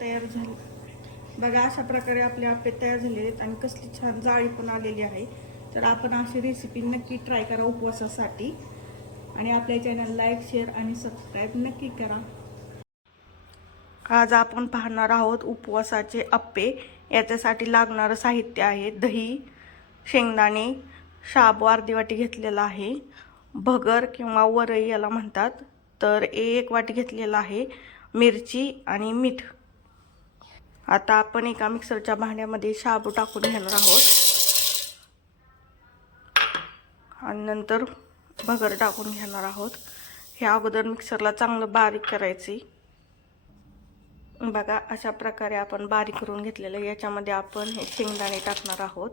तयार झाले बघा. अशा प्रकारे आपले आप्पे तयार झालेले आहेत आणि कसली छान जाळी पण आलेली आहे. तर आपण अशी रेसिपी नक्की ट्राय करा उपवासासाठी आणि आपल्या चॅनल लाईक शेअर आणि सबस्क्राईब नक्की करा. आज आपण पाहणार आहोत उपवासाचे आप्पे. याच्यासाठी लागणारं साहित्य आहे दही, शेंगदाणे, शाबू अर्धी वाटी घेतलेला आहे, भगर किंवा वरई याला म्हणतात तर 1 वाटी घेतलेला आहे, मिरची आणि मीठ. आता आपण एका मिक्सरच्या भांड्यामध्ये शाबू टाकून घेणार आहोत आणि नंतर भगर टाकून घेणार आहोत. हे अगोदर मिक्सरला चांगलं बारीक करायचे बघा. अशा प्रकारे आपण बारीक करून घेतलेलं. याच्यामध्ये आपण हे शेंगदाणे टाकणार आहोत,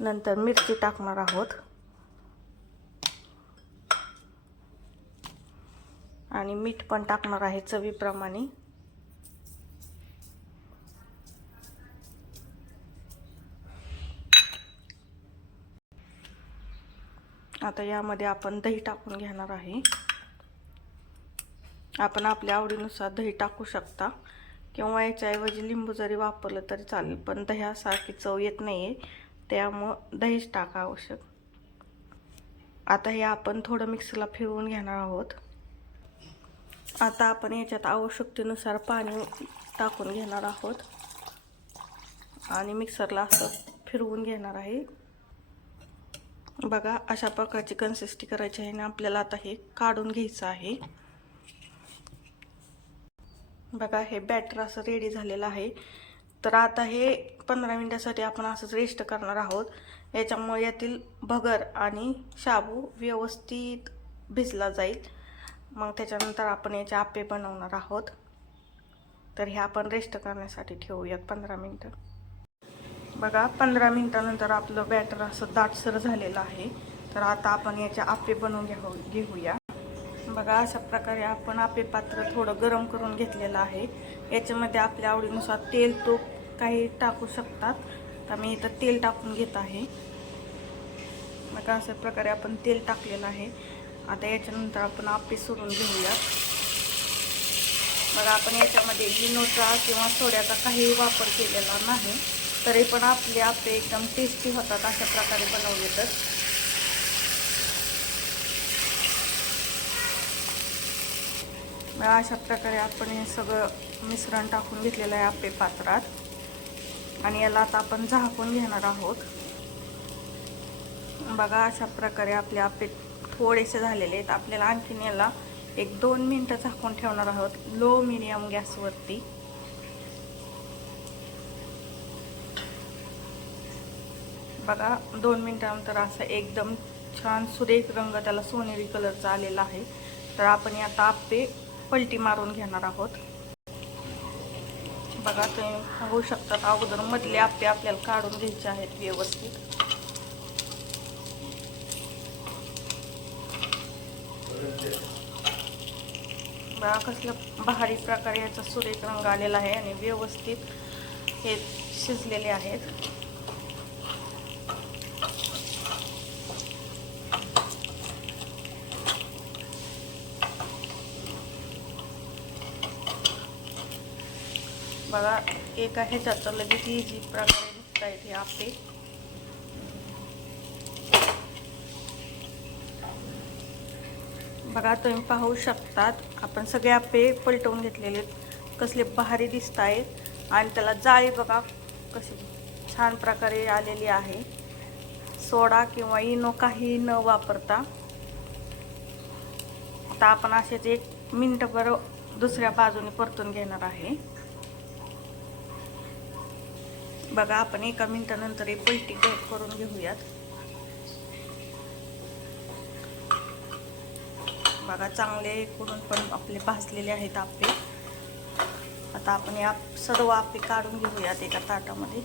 नंतर मिरची टाकणार आहोत आणि मीठ पण टाकणार आहे चवीप्रमाणे. आता यामध्ये आपण दही टाकून घेणार आहे. आपण आपल्या आवडीनुसार दही टाकू शकता किंवा याच्याऐवजी लिंबू जरी वापरलं तरी चालेल, पण दह्यासारखी चव येत नाहीये त्यामुळं दहीच टाका आवश्यक. आता हे आपण थोडं मिक्सरला फिरवून घेणार आहोत. आता आपण याच्यात आवश्यकतेनुसार पाणी टाकून घेणार आहोत आणि मिक्सरला असं फिरवून घेणार आहे बघा. अशा प्रकारची कन्सिस्टन्सी करायची आहे आणि आपल्याला आता हे काढून घ्यायचं आहे बघा. हे बॅटर असं रेडी झालेलं आहे. तर आता हे 15 मिनिटासाठी आपण असंच रेस्ट करणार आहोत. याच्यामुळे यातील भगर आणि शाबू व्यवस्थित भिजला जाईल. मग त्याच्यानंतर आपण याचे आप्पे बनवणार आहोत. तर हे आपण रेस्ट करण्यासाठी ठेवूयात 15 मिनिटं बघा. 15 मिनिटानंतर आपलं बॅटर असं दाटसर झालेलं आहे. तर आता आपण याचे आप्पे बनवून घेऊया बघा. अशा प्रकारे आपण आप्पे पात्र थोडं गरम करून घेतलेलं आहे. याच्यामध्ये आपल्या आवडीनुसार तेल तूप काही टाकू शकतात. तर मी इथं तेल टाकून घेत आहे बघा. अशा प्रकारे आपण तेल टाकलेलं आहे. आता याच्यानंतर आपण आप्पे सोडून घेऊया बघा. आपण याच्यामध्ये इनोचा किंवा सोड्याचा काही वापर केलेला नाही, तरी पण आपले आप्पे एकदम टेस्टी होतात अशा प्रकारे बनवले तर. अशा प्रकारे आपण हे सगळं मिश्रण टाकून घेतलेलं आहे आप्पे पात्रात आणि याला आता आपण झाकून घेणार आहोत बघा. अशा प्रकारे आपले आप्पे थोडेसे झालेले आहेत. आपल्याला आणखीन याला 1-2 मिनिटं झाकून ठेवणार आहोत लो मीडियम गॅसवरती बघा. 2 मिनिटानंतर असं एकदम छान सुरेख रंग त्याला सोनेरी कलरचा आलेला आहे. तर आपण आता आप्पे पलटी मारून घेणार आहोत बघा. तुम्ही पाहू शकतात अगोदर मधले आप्पे आपल्याला काढून घ्यायचे आहेत व्यवस्थित बघा. कसलं भारी प्रकारे याचा सुरेख रंग आलेला आहे आणि व्यवस्थित हे शिजलेले आहेत बघा. एका ह्याच्यात लगेच इझी प्रकारे दिसत आहेत हे आप्पे बघा. तुम्ही पाहू शकतात आपण सगळे आप्पे पलटवून घेतलेले कसले भारी दिसत आहेत आणि त्याला जाळी बघा कशी छान प्रकारे आलेली आहे. सोडा किंवा इनो काही न वापरता. आता आपण असेच 1 मिनिटभर दुसऱ्या बाजूने परतून घेणार आहे बघा. आपण 1 मिनिटानंतर एक पलटी करून घेऊयात बघा. चांगले इकडून पण आपले भाजलेले आहेत आप्पे. आता आपण या सर्व आप्पे काढून घेऊयात एका ताटामध्ये.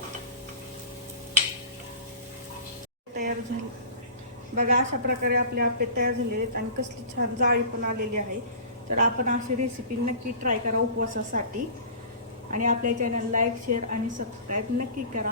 तयार झाले बघा. अशा प्रकारे आपले आप्पे तयार झालेले आहेत आणि कसली छान जाळी पण आलेली आहे. तर आपण अशी रेसिपी नक्की ट्राय करा उपवासासाठी आणि आपल्या चॅनल लाईक शेअर आणि सबस्क्राईब नक्की करा.